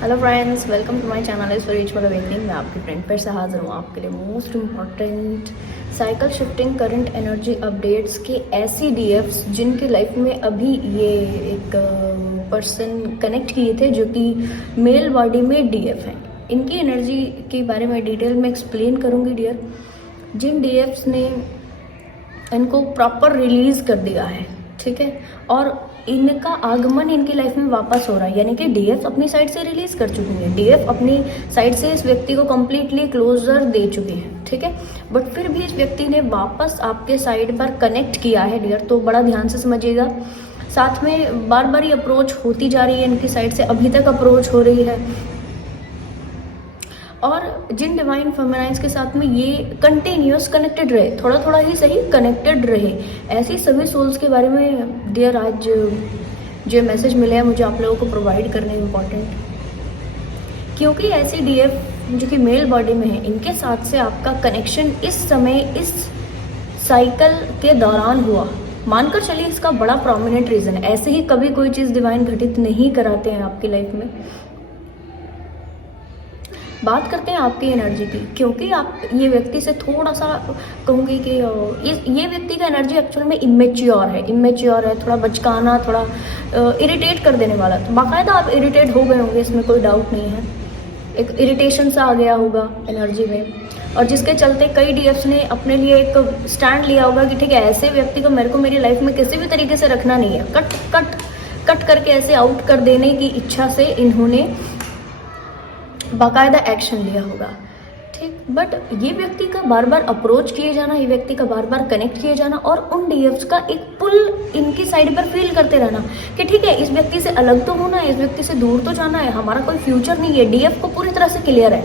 Hello friends, welcome to my channel spiritual awakening. मैं आपकी friend फिर से हाजिर हूँ आपके लिए most important cycle shifting current energy updates के ऐसी डीएफ्स जिनके लाइफ में अभी ये एक पर्सन कनेक्ट किए थे जो कि मेल बॉडी में डीएफ हैं। इनकी एनर्जी के बारे में डिटेल में एक्सप्लेन करूँगी डियर। जिन डीएफ्स ने इनको प्रॉपर रिलीज कर दिया है, ठीक है, और इनका आगमन इनकी लाइफ में वापस हो रहा है, यानी कि डीएफ अपनी साइड से रिलीज कर चुकी है। डीएफ अपनी साइड से इस व्यक्ति को कंप्लीटली क्लोजर दे चुकी है, ठीक है, बट फिर भी इस व्यक्ति ने वापस आपके साइड पर कनेक्ट किया है डियर, तो बड़ा ध्यान से समझिएगा। साथ में बार बार ये अप्रोच होती जा रही है इनकी साइड से, अभी तक अप्रोच हो रही है। और जिन डिवाइन फेमिनाइन्स के साथ में ये कंटिन्यूस कनेक्टेड रहे, थोड़ा थोड़ा ही सही कनेक्टेड रहे, ऐसी सभी सोल्स के बारे में डियर आज जो मैसेज मिले हैं मुझे आप लोगों को प्रोवाइड करने इम्पॉर्टेंट, क्योंकि ऐसी डीएफ जो कि मेल बॉडी में है, इनके साथ से आपका कनेक्शन इस समय इस साइकिल के दौरान हुआ। मानकर चलिए इसका बड़ा प्रोमिनेंट रीज़न है। ऐसे ही कभी कोई चीज़ डिवाइन घटित नहीं कराते हैं आपकी लाइफ में। बात करते हैं आपकी एनर्जी की, क्योंकि आप ये व्यक्ति से थोड़ा सा कहूँगी कि ये व्यक्ति का एनर्जी एक्चुअल में इमेच्योर है, थोड़ा बचकाना, थोड़ा इरिटेट कर देने वाला। तो बाकायदा आप इरिटेट हो गए होंगे, इसमें कोई डाउट नहीं है। एक इरिटेशन सा आ गया होगा एनर्जी में, और जिसके चलते कई डीएफ्स ने अपने लिए एक स्टैंड लिया होगा कि ठीक है, ऐसे व्यक्ति को मेरे को मेरी लाइफ में किसी भी तरीके से रखना नहीं है। कट करके ऐसे आउट कर देने की इच्छा से इन्होंने बाकायदा एक्शन लिया होगा, ठीक। बट ये व्यक्ति का बार बार अप्रोच किए जाना, ये व्यक्ति का बार बार कनेक्ट किए जाना, और उन डीएफ्स का एक पुल इनकी साइड पर फील करते रहना कि ठीक है, इस व्यक्ति से अलग तो होना है, इस व्यक्ति से दूर तो जाना है, हमारा कोई फ्यूचर नहीं है। डीएफ को पूरी तरह से क्लियर है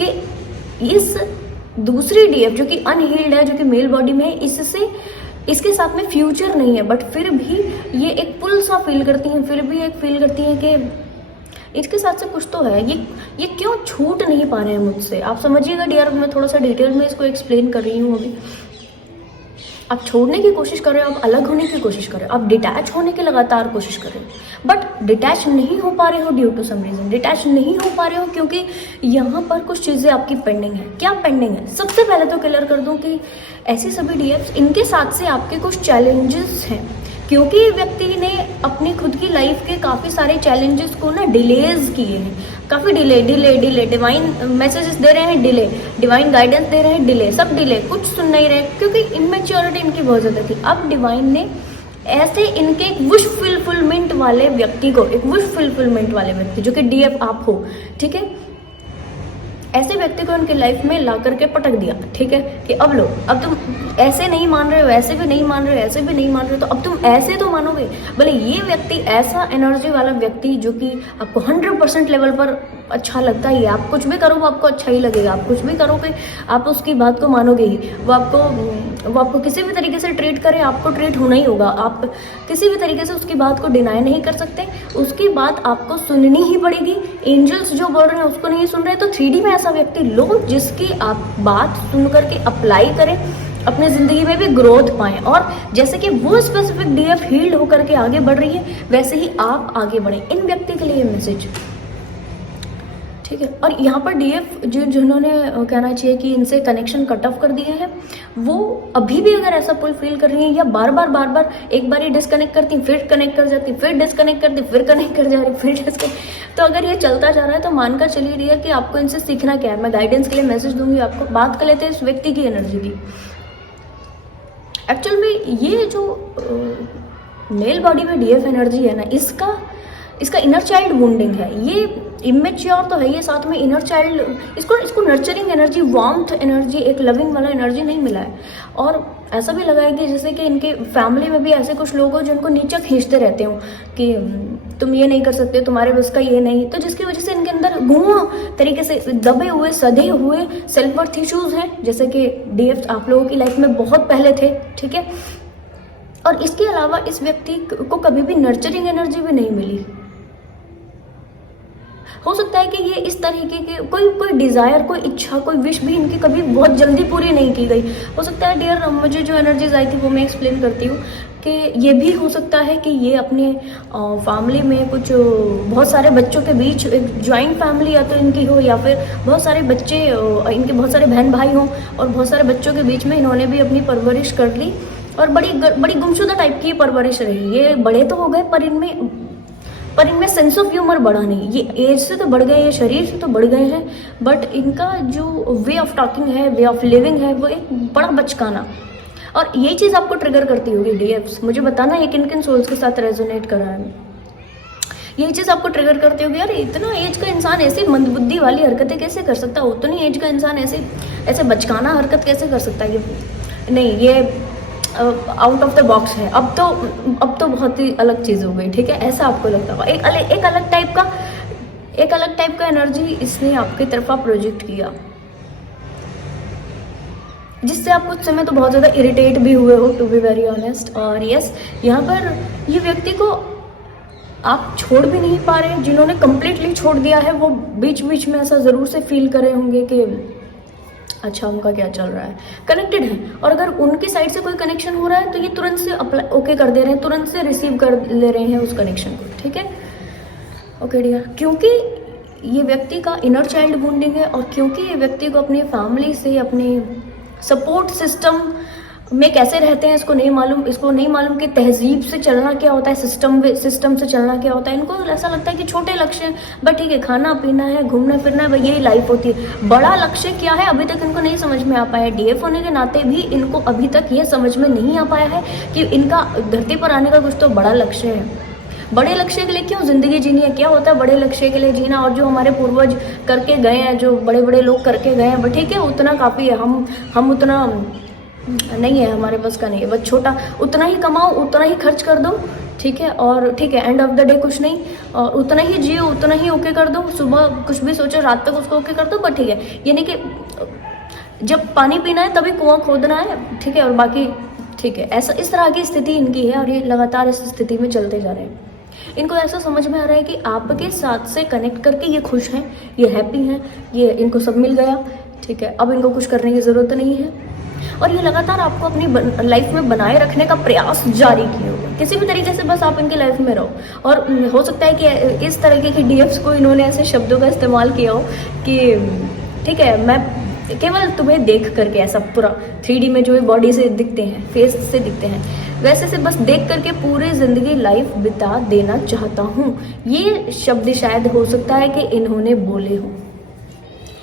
कि इस दूसरी डीएफ जो कि अनहील्ड है, जो कि मेल बॉडी में है, इसके साथ में फ्यूचर नहीं है। बट फिर भी ये एक पुल सा फील करती हैं, फिर भी एक फील करती हैं कि इसके साथ से कुछ तो है, ये क्यों छूट नहीं पा रहे हैं मुझसे। आप समझिएगा डियर, मैं थोड़ा सा डिटेल में इसको एक्सप्लेन कर रही हूँ अभी। आप छोड़ने की कोशिश कर रहे हो, आप अलग होने की कोशिश कर रहे हो, आप डिटैच होने की लगातार कोशिश कर रहे हो, बट डिटैच नहीं हो पा रहे हो due to some reason. Detach नहीं हो पा रहे हो क्योंकि यहाँ पर कुछ चीज़ें आपकी पेंडिंग है। क्या पेंडिंग है? सबसे पहले तो क्लियर कर दूँ कि ऐसी सभी डीएफ्स, इनके साथ से आपके कुछ चैलेंजेस हैं, क्योंकि व्यक्ति ने अपनी खुद की लाइफ के काफ़ी सारे चैलेंजेस को ना डिलेज किए हैं। काफ़ी डिले, डिवाइन मैसेजेस दे रहे हैं, डिले, डिवाइन गाइडेंस दे रहे हैं, डिले, सब डिले, कुछ सुन नहीं रहे, क्योंकि इमेच्योरिटी इनकी बहुत ज़्यादा थी। अब डिवाइन ने ऐसे इनके एक विश फुलफिलमेंट वाले व्यक्ति को, एक विश फुलफिलमेंट वाले व्यक्ति जो कि डीएफ आप हो, ठीक है, ऐसे व्यक्ति को उनकी लाइफ में ला करके पटक दिया, ठीक है, कि अब लो, अब तुम ऐसे नहीं मान रहे हो, ऐसे भी नहीं मान रहे हो, ऐसे भी नहीं मान रहे हो, तो अब तुम ऐसे तो मानोगे। भले ये व्यक्ति ऐसा एनर्जी वाला व्यक्ति जो कि आपको 100% लेवल पर अच्छा लगता ही है, आप कुछ भी करो वो आपको अच्छा ही लगेगा, आप कुछ भी करोगे आप उसकी बात को मानोगे ही। वो आपको किसी भी तरीके से ट्रीट करे, आपको ट्रीट होना ही होगा। आप किसी भी तरीके से उसकी बात को डिनाई नहीं कर सकते, उसकी बात आपको सुननी ही पड़ेगी। एंजल्स जो बोल रहे हैं उसको नहीं सुन रहे, तो 3D में ऐसा व्यक्ति लो जिसकी आप बात सुन करके अप्लाई करें, अपनी ज़िंदगी में भी ग्रोथ पाएं। और जैसे कि वो स्पेसिफिक डीएफ हील्ड होकर के आगे बढ़ रही है, वैसे ही आप आगे बढ़ें। इन व्यक्ति के लिए ये मैसेज, ठीक है। और यहाँ पर डीएफ जिन्होंने कहना चाहिए कि इनसे कनेक्शन कट ऑफ कर दिए हैं, वो अभी भी अगर ऐसा पुल फील कर रही हैं, या बार बार एक बार ही डिस्कनेक्ट करती, फिर कनेक्ट कर जाती, फिर डिस्कनेक्ट करती, फिर कनेक्ट कर जा रही, फिर डिस्कनेक्ट, तो अगर ये चलता जा रहा है तो मानकर चलिए डियर कि आपको इनसे सीखना क्या है। मैं गाइडेंस के लिए मैसेज दूंगी आपको। बात कर लेते हैं इस व्यक्ति की एनर्जी की। एक्चुअल में ये जो मेल बॉडी में डीएफ एनर्जी है ना, इसका इनर चाइल्ड वुंडिंग है। ये इमेच्योर तो है, ये साथ में इनर चाइल्ड, इसको नर्चरिंग एनर्जी, वार्मथ एनर्जी, एक लविंग वाला एनर्जी नहीं मिला है। और ऐसा भी लगा है कि जैसे कि इनके फैमिली में भी ऐसे कुछ लोग हो जिनको नीचे खींचते रहते हो कि तुम ये नहीं कर सकते, तुम्हारे बस का ये नहीं, तो जिसकी वजह से इनके अंदर गूढ़ तरीके से दबे हुए, सधे हुए सेल्फ वर्थ इश्यूज हैं, जैसे कि डीएफ आप लोगों की लाइफ में बहुत पहले थे, ठीक है। और इसके अलावा इस व्यक्ति को कभी भी नर्चरिंग एनर्जी भी नहीं मिली। हो सकता है कि ये इस तरीके के कोई डिज़ायर, कोई इच्छा, कोई विश भी इनकी कभी बहुत जल्दी पूरी नहीं की गई। हो सकता है डियर, मुझे जो एनर्जीज आई थी वो मैं एक्सप्लेन करती हूँ कि ये भी हो सकता है कि ये अपने फैमिली में कुछ बहुत सारे बच्चों के बीच एक जॉइंट फैमिली या तो इनकी हो, या फिर बहुत सारे बच्चे इनके बहुत सारे बहन भाई हों और बहुत सारे बच्चों के बीच में इन्होंने भी अपनी परवरिश कर ली और बड़ी गुमशुदा टाइप की परवरिश रही। ये बड़े तो हो गए पर इनमें सेंस ऑफ ह्यूमर बढ़ा नहीं। ये एज से तो बढ़ गए, ये शरीर से तो बढ़ गए हैं, बट इनका जो वे ऑफ टॉकिंग है, वे ऑफ लिविंग है, वो एक बड़ा बचकाना। और ये चीज़ आपको ट्रिगर करती होगी डीएफ्स, मुझे बताना ये किन किन सोल्स के साथ रेजोनेट कर रहा है। ये चीज़ आपको ट्रिगर करती होगी, यार इतना एज का इंसान ऐसी मंदबुद्धि वाली हरकतें कैसे कर सकता है, उतनी एज का इंसान ऐसे बचकाना हरकत कैसे कर सकता है। ये नहीं, ये आउट ऑफ द बॉक्स है। अब तो बहुत ही अलग चीज़ हो गई, ठीक है, ऐसा आपको लगता होगा। एक अलग टाइप का एनर्जी इसने आपकी तरफा प्रोजेक्ट किया, जिससे आप कुछ समय तो बहुत ज़्यादा इरिटेट भी हुए हो, टू बी वेरी ऑनेस्ट। और यस, यहाँ पर ये व्यक्ति को आप छोड़ भी नहीं पा रहे। जिन्होंने कंप्लीटली छोड़ दिया है वो बीच बीच में ऐसा ज़रूर से फील कर रहे होंगे कि अच्छा उनका क्या चल रहा है, कनेक्टेड है। और अगर उनकी साइड से कोई कनेक्शन हो रहा है तो ये तुरंत से अप्लाई ओके कर दे रहे हैं, तुरंत से रिसीव कर ले रहे हैं उस कनेक्शन को, ठीक है। ओके डियर, क्योंकि ये व्यक्ति का इनर चाइल्ड वुंडिंग है और क्योंकि ये व्यक्ति को अपनी फैमिली से, अपने सपोर्ट सिस्टम में कैसे रहते हैं इसको नहीं मालूम कि तहजीब से चलना क्या होता है, सिस्टम से चलना क्या होता है। इनको ऐसा लगता है कि छोटे लक्ष्य, बट ठीक है, खाना पीना है, घूमना फिरना है, यही लाइफ होती है। बड़ा लक्ष्य क्या है अभी तक इनको नहीं समझ में आ पाया है। डीएफ होने के नाते भी इनको अभी तक ये समझ में नहीं आ पाया है कि इनका धरती पर आने का कुछ तो बड़ा लक्ष्य है। बड़े लक्ष्य के लिए क्यों जिंदगी जीनी है, क्या होता है बड़े लक्ष्य के लिए जीना, और जो हमारे पूर्वज करके गए हैं, जो बड़े बड़े लोग करके गए हैं, बट ठीक है, उतना काफ़ी है। हम उतना नहीं है, हमारे पास का नहीं है, बस छोटा उतना ही कमाओ, उतना ही खर्च कर दो, ठीक है। और ठीक है, एंड ऑफ द डे कुछ नहीं, और उतना ही जियो, उतना ही ओके कर दो। सुबह कुछ भी सोचो, रात तक उसको ओके कर दो, बट ठीक है, यानी कि जब पानी पीना है तभी कुआं खोदना है, ठीक है, और बाकी ठीक है। ऐसा इस तरह की स्थिति इनकी है और ये लगातार इस स्थिति में चलते जा रहे हैं। इनको ऐसा समझ में आ रहा है कि आपके साथ से कनेक्ट करके ये खुश हैं, ये हैप्पी हैं, ये इनको सब मिल गया, ठीक है, अब इनको कुछ करने की ज़रूरत नहीं है। और ये लगातार आपको अपनी लाइफ में बनाए रखने का प्रयास जारी किए होगा किसी भी तरीके से, बस आप इनकी लाइफ में रहो। और हो सकता है कि इस तरीके की डीएफ्स को इन्होंने ऐसे शब्दों का इस्तेमाल किया हो कि ठीक है, मैं केवल तुम्हें देख करके, ऐसा पूरा 3D में जो बॉडी से दिखते हैं, फेस से दिखते हैं, वैसे से बस देख करके पूरी ज़िंदगी लाइफ बिता देना चाहता हूँ। ये शब्द शायद हो सकता है कि इन्होंने बोले हों।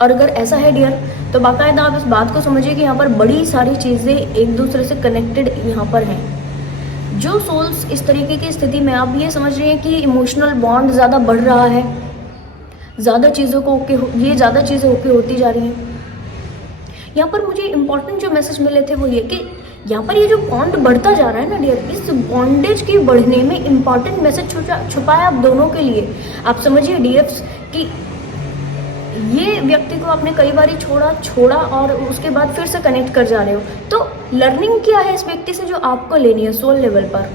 और अगर ऐसा है डियर, तो बाकायदा आप इस बात को समझिए कि यहाँ पर बड़ी सारी चीज़ें एक दूसरे से कनेक्टेड यहाँ पर हैं। जो सोल्स इस तरीके की स्थिति में, आप ये समझ रहे हैं कि इमोशनल बॉन्ड ज़्यादा बढ़ रहा है, ज़्यादा चीज़ों को ये ज़्यादा चीज़ें ओके होती जा रही हैं। यहाँ पर मुझे इंपॉर्टेंट जो मैसेज मिले थे वो ये कि यहाँ पर ये जो बॉन्ड बढ़ता जा रहा है ना डियर, इस बॉन्डेज के बढ़ने में इंपॉर्टेंट मैसेज छुपा है आप दोनों के लिए। आप समझिए डीएफ्स कि ये व्यक्ति को आपने कई बार छोड़ा और उसके बाद फिर से कनेक्ट कर जा रहे हो, तो लर्निंग क्या है इस व्यक्ति से जो आपको लेनी है सोल लेवल पर।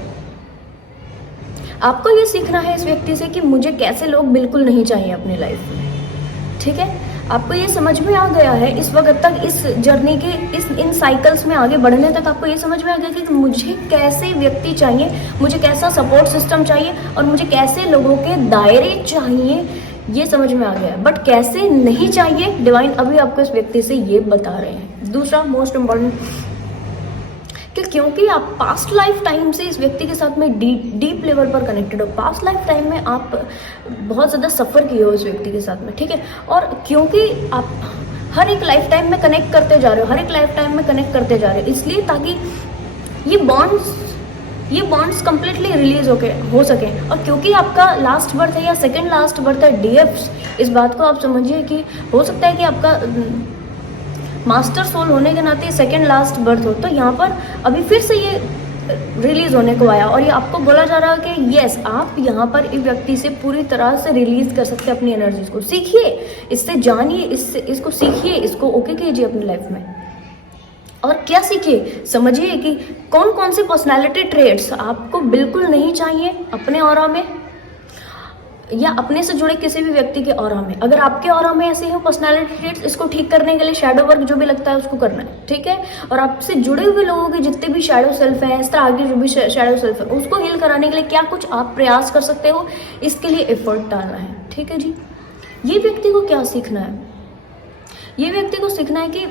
आपको ये सीखना है इस व्यक्ति से कि मुझे कैसे लोग बिल्कुल नहीं चाहिए अपनी लाइफ में, ठीक है। आपको ये समझ में आ गया है इस वक्त तक, इस जर्नी के इन साइकिल्स में आगे बढ़ने तक आपको ये समझ में आ गया कि मुझे कैसे व्यक्ति चाहिए, मुझे कैसा सपोर्ट सिस्टम चाहिए और मुझे कैसे लोगों के दायरे चाहिए, ये समझ में आ गया है। बट कैसे नहीं चाहिए, डिवाइन अभी आपको इस व्यक्ति से ये बता रहे हैं। दूसरा मोस्ट इम्पॉर्टेंट कि क्योंकि आप पास्ट लाइफ टाइम से इस व्यक्ति के साथ में डीप लेवल पर कनेक्टेड हो, पास्ट लाइफ टाइम में आप बहुत ज़्यादा सफ़र किए हो इस व्यक्ति के साथ में, ठीक है। और क्योंकि आप हर एक लाइफ टाइम में कनेक्ट करते जा रहे हो, हर एक लाइफ टाइम में कनेक्ट करते जा रहे हो, इसलिए ताकि ये बॉन्ड्स कंप्लीटली रिलीज हो सके। और क्योंकि आपका लास्ट बर्थ है या सेकेंड लास्ट बर्थ है डीएफ्स, इस बात को आप समझिए कि हो सकता है कि आपका मास्टर सोल होने के नाते सेकेंड लास्ट बर्थ हो, तो यहाँ पर अभी फिर से ये रिलीज होने को आया और ये आपको बोला जा रहा है कि यस, आप यहाँ पर इस व्यक्ति से पूरी तरह से रिलीज कर सकते हैं अपनी एनर्जीज को। सीखिए, इससे जानिए, इसको सीखिए, इसको ओके कीजिए अपनी लाइफ में। और क्या सीखिए, समझिए कि कौन कौन से पर्सनैलिटी ट्रेड्स आपको बिल्कुल नहीं चाहिए अपने ऑरा में। या अपने से जुड़े किसी भी व्यक्ति के ऑरा में, अगर आपके ऑरा में ऐसे हो पर्सनालिटी ट्रेट्स, इसको ठीक करने के लिए शैडो वर्क जो भी लगता है उसको करना है, ठीक है। और आपसे जुड़े हुए लोगों के जितने भी शैडो सेल्फ है, इस तरह आगे जो भी शैडो सेल्फ है, उसको हील कराने के लिए क्या कुछ आप प्रयास कर सकते हो, इसके लिए एफर्ट डालना है, ठीक है जी। ये व्यक्ति को क्या सीखना है, ये व्यक्ति को सीखना है कि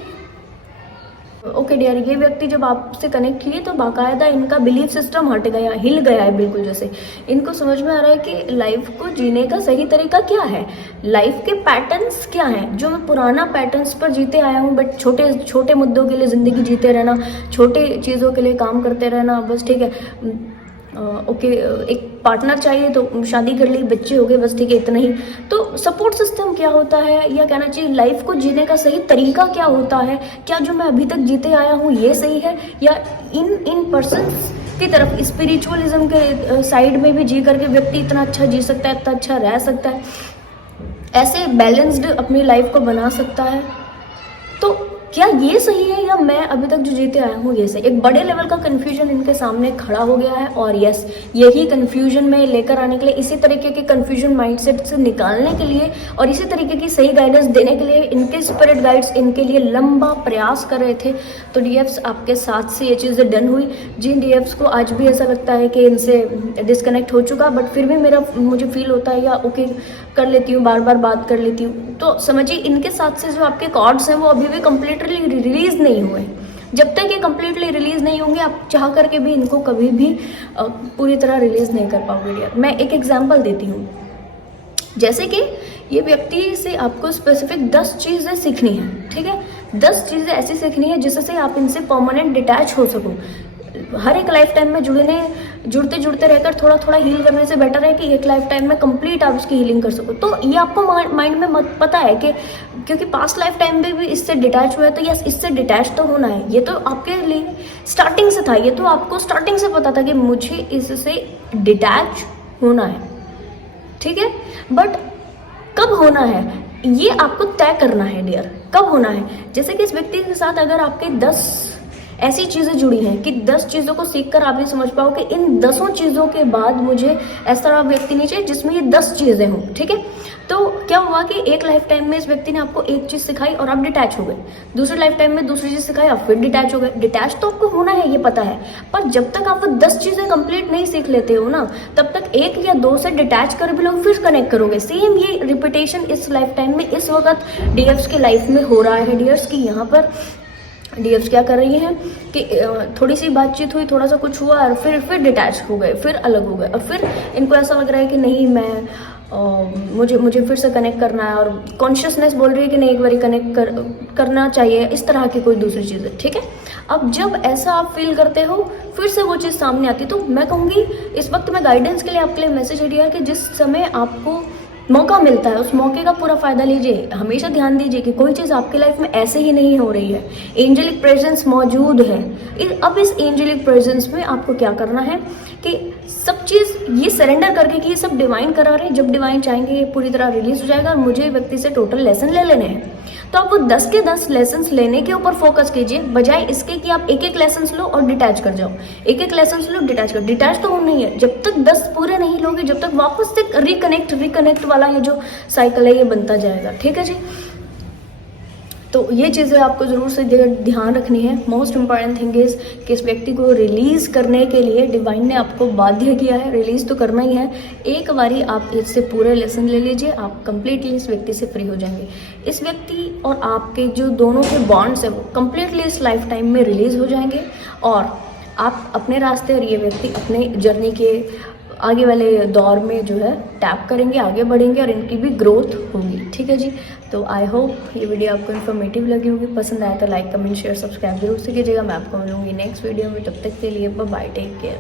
ओके डियर, ये व्यक्ति जब आपसे कनेक्ट किए तो बाकायदा इनका बिलीफ सिस्टम हट गया, हिल गया है बिल्कुल। जैसे इनको समझ में आ रहा है कि लाइफ को जीने का सही तरीका क्या है, लाइफ के पैटर्न्स क्या हैं, जो मैं पुराना पैटर्न्स पर जीते आया हूँ, बट छोटे छोटे मुद्दों के लिए ज़िंदगी जीते रहना, छोटे चीज़ों के लिए काम करते रहना, बस ठीक है। ओके, एक पार्टनर चाहिए तो शादी कर ली, बच्चे हो गए, बस ठीक है, इतना ही। तो सपोर्ट सिस्टम क्या होता है, या कहना चाहिए लाइफ को जीने का सही तरीका क्या होता है, क्या जो मैं अभी तक जीते आया हूँ ये सही है, या इन पर्सन्स की तरफ स्पिरिचुअलिज्म के साइड में भी जी करके व्यक्ति इतना अच्छा जी सकता है, इतना अच्छा रह सकता है, ऐसे बैलेंस्ड अपनी लाइफ को बना सकता है। तो क्या ये सही है, या मैं अभी तक जो जीते आया हूँ ये सही। एक बड़े लेवल का कन्फ्यूजन इनके सामने खड़ा हो गया है, और यस, यही कन्फ्यूजन में लेकर आने के लिए, इसी तरीके के कन्फ्यूजन माइंडसेट से निकालने के लिए और इसी तरीके की सही गाइडेंस देने के लिए इनके स्पिरिट गाइड्स इनके लिए लंबा प्रयास कर रहे थे। तो डीएफ्स आपके साथ से ये चीज़ें डन हुई। जिन डीएफ्स को आज भी ऐसा लगता है कि इनसे डिस्कनेक्ट हो चुका, बट फिर भी मुझे फील होता है, या ओके कर लेती हूँ, बार बार बात कर लेती हूँ, तो समझिए इनके साथ से जो आपके कॉर्ड्स हैं वो अभी भी कंप्लीटली रिलीज नहीं हुए। जब तक ये कंप्लीटली रिलीज नहीं होंगे, आप चाह करके भी इनको कभी भी पूरी तरह रिलीज नहीं कर पाओगे। मैं एक एग्जांपल देती हूँ, जैसे कि ये व्यक्ति से आपको स्पेसिफिक 10 चीज़ें सीखनी है, ठीक है। 10 चीज़ें ऐसी सीखनी है जिससे आप इनसे परमानेंट डिटैच हो सको। हर एक लाइफ टाइम में जुड़ते जुड़ते रहकर थोड़ा थोड़ा हील करने से बेटर है कि एक लाइफ टाइम में कंप्लीट आप इसकी हीलिंग कर सको। तो ये आपको माइंड में पता है कि क्योंकि पास्ट लाइफ टाइम में भी इससे डिटैच हुआ है, तो यस, इससे डिटैच तो होना है। ये तो आपके लिए स्टार्टिंग से था, ये तो आपको स्टार्टिंग से पता था कि मुझे इससे डिटैच होना है, ठीक है। बट कब होना है ये आपको तय करना है डियर, कब होना है। जैसे कि इस व्यक्ति के साथ अगर आपके 10 ऐसी चीज़ें जुड़ी हैं कि 10 चीज़ों को सीखकर आप ये समझ पाओ कि इन 10 चीज़ों के बाद मुझे ऐसा व्यक्ति नहीं चाहिए जिसमें ये 10 चीज़ें हों, ठीक है। तो क्या हुआ कि एक लाइफ टाइम में इस व्यक्ति ने आपको एक चीज़ सिखाई और आप डिटैच हो गए, दूसरी लाइफ टाइम में दूसरी चीज़ सिखाई, आप फिर डिटैच हो गए। डिटैच तो आपको होना है, ये पता है, पर जब तक आप वो 10 चीज़ें कंप्लीट नहीं सीख लेते हो ना, तब तक 1 या 2 से डिटैच कर भी लोग फिर कनेक्ट करोगे। सेम ये रिपीटेशन इस लाइफ टाइम में इस वक्त डीएफ्स की लाइफ में हो रहा है डियर्स की। यहाँ पर डीएफ्स क्या कर रही हैं कि थोड़ी सी बातचीत हुई, थोड़ा सा कुछ हुआ और फिर डिटैच हो गए, फिर अलग हो गए, और फिर इनको ऐसा लग रहा है कि नहीं, मैं मुझे फिर से कनेक्ट करना है, और कॉन्शियसनेस बोल रही है कि नहीं, एक बार कनेक्ट करना चाहिए, इस तरह की कोई दूसरी चीज़ है, ठीक है। अब जब ऐसा आप फील करते हो, फिर से वो चीज़ सामने आती, तो मैं कहूँगी इस वक्त मैं गाइडेंस के लिए आपके लिए मैसेज दिया कि जिस समय आपको मौका मिलता है उस मौके का पूरा फायदा लीजिए। हमेशा ध्यान दीजिए कि कोई चीज़ आपकी लाइफ में ऐसे ही नहीं हो रही है, एंजेलिक प्रेजेंस मौजूद है। अब इस एंजेलिक प्रेजेंस में आपको क्या करना है कि सब चीज़ ये सरेंडर करके कि ये सब डिवाइन करा रहे हैं, जब डिवाइन चाहेंगे ये पूरी तरह रिलीज हो जाएगा और मुझे व्यक्ति से टोटल लेसन ले लेने हैं। तो आप वो 10 के 10 लेसन्स लेने के ऊपर फोकस कीजिए, बजाय इसके कि आप एक एक लेसन्स लो और डिटैच कर जाओ। एक एक लेसन्स लो, डिटैच कर, डिटैच तो होना ही है। जब तक 10 पूरे नहीं लोगे, जब तक वापस से रिकनेक्ट वाला ये जो साइकिल है ये बनता जाएगा, ठीक है जी। तो ये चीज़ें आपको ज़रूर से ध्यान रखनी है। मोस्ट इम्पॉर्टेंट थिंग इज़ कि इस व्यक्ति को रिलीज़ करने के लिए डिवाइन ने आपको बाध्य किया है, रिलीज़ तो करना ही है। एक बारी आप इससे पूरे लेसन ले लीजिए, आप कंप्लीटली इस व्यक्ति से फ्री हो जाएंगे। इस व्यक्ति और आपके जो दोनों के बॉन्ड्स हैं वो कंप्लीटली इस लाइफ टाइम में रिलीज़ हो जाएंगे, और आप अपने रास्ते और ये व्यक्ति अपने जर्नी के आगे वाले दौर में जो है टैप करेंगे, आगे बढ़ेंगे और इनकी भी ग्रोथ होगी, ठीक है जी। तो आई होप ये वीडियो आपको इन्फॉर्मेटिव लगी होगी। पसंद आया तो लाइक, कमेंट, शेयर, सब्सक्राइब जरूर से कीजिएगा। मैं आपको मिलूंगी नेक्स्ट वीडियो में, तब तक के लिए बाय, टेक केयर।